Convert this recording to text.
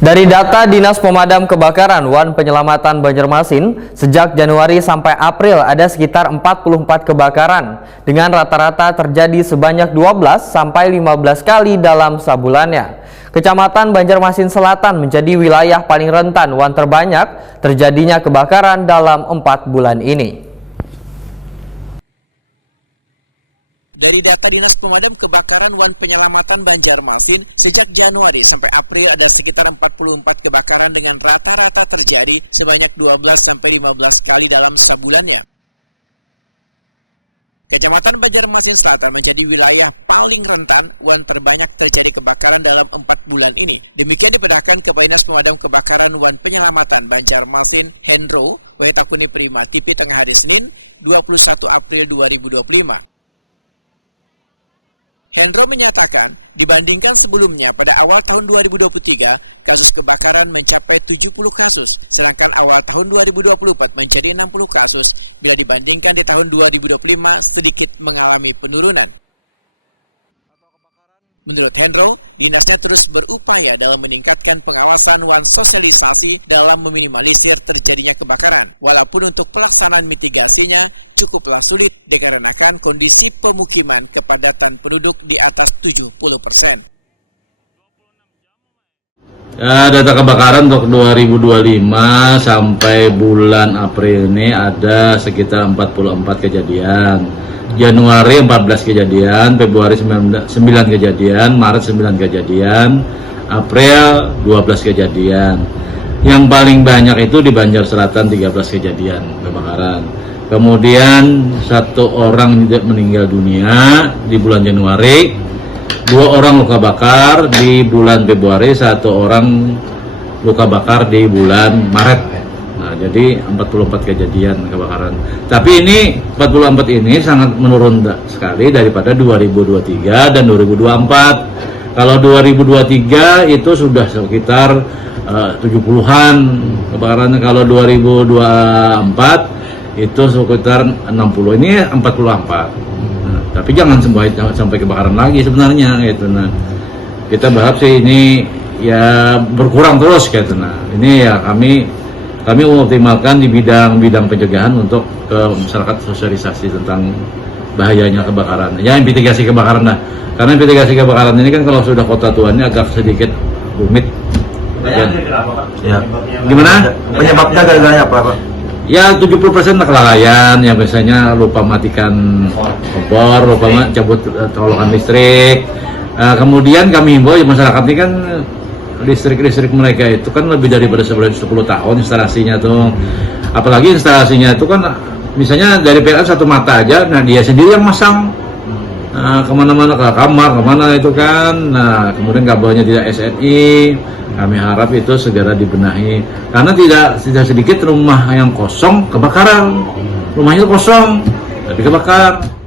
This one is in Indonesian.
Dari data Dinas Pemadam Kebakaran Wan Penyelamatan Banjarmasin, sejak Januari sampai April ada sekitar 44 kebakaran dengan rata-rata terjadi sebanyak 12 sampai 15 kali dalam sebulannya. Kecamatan Banjarmasin Selatan menjadi wilayah paling rentan wan terbanyak terjadinya kebakaran dalam 4 bulan ini. Dari data Dinas Pemadam Kebakaran Wan Penyelamatan Banjarmasin, sejak Januari sampai April ada sekitar 44 kebakaran dengan rata-rata terjadi sebanyak 12-15 kali dalam sebulannya. Kecamatan Banjarmasin Selatan menjadi wilayah paling rentan wan terbanyak terjadi kebakaran dalam 4 bulan ini. Demikian dipedahkan Kepala Dinas Pemadam Kebakaran Wan Penyelamatan Banjarmasin Hendro Wetakuni Prima TV tengah hari Senin 21 April 2025. Hendro menyatakan, dibandingkan sebelumnya pada awal tahun 2023, kasus kebakaran mencapai 70 kasus, sedangkan awal tahun 2024 menjadi 60 kasus, bila dibandingkan di tahun 2025 sedikit mengalami penurunan. Menurut Hendro, dinasnya terus berupaya dalam meningkatkan pengawasan wan sosialisasi dalam meminimalisir terjadinya kebakaran. Walaupun untuk pelaksanaan mitigasinya cukuplah sulit dikarenakan kondisi pemukiman kepadatan penduduk di atas 70%. Data kebakaran untuk 2025 sampai bulan April ini ada sekitar 44 kejadian. Januari 14 kejadian, Februari 9 kejadian, Maret 9 kejadian, April 12 kejadian. Yang paling banyak itu di Banjar Selatan 13 kejadian kebakaran. Kemudian 1 orang meninggal dunia di bulan Januari, 2 orang luka bakar di bulan Februari, 1 orang luka bakar di bulan Maret. Nah, jadi 44 kejadian kebakaran. Tapi ini 44 ini sangat menurun sekali daripada 2023 dan 2024. Kalau 2023 itu sudah sekitar 70-an kebakarannya. Kalau 2024 itu sekitar 60. Ini 44. Nah, tapi jangan sampai kebakaran lagi sebenarnya gitu. Nah, kita berharap sih ini ya berkurang terus gitu. Nah, ini ya kami mengoptimalkan di bidang pencegahan untuk ke masyarakat sosialisasi tentang bahayanya kebakaran. Ya, mitigasi kebakaran lah. Karena mitigasi kebakaran ini kan kalau sudah kota tua ini agak sedikit rumit. Penyebabnya kenapa, Pak? Ya. Gimana? Penyebabnya gara-gara apa, Pak? Ya 70% kelalaian, ya biasanya lupa matikan kompor, lupa cabut colokan listrik. Kemudian kami himbau ya masyarakat ini kan listrik mereka itu kan lebih daripada 10 tahun instalasinya tuh. Apalagi instalasinya itu kan misalnya dari PLN 1 mata aja, nah dia sendiri yang masang. Kemana-mana, ke kamar, kemana itu kan. Nah kemudian kabelnya tidak SNI. Kami harap itu segera dibenahi karena tidak sedikit rumah yang kosong kebakaran. Rumahnya kosong tapi kebakar.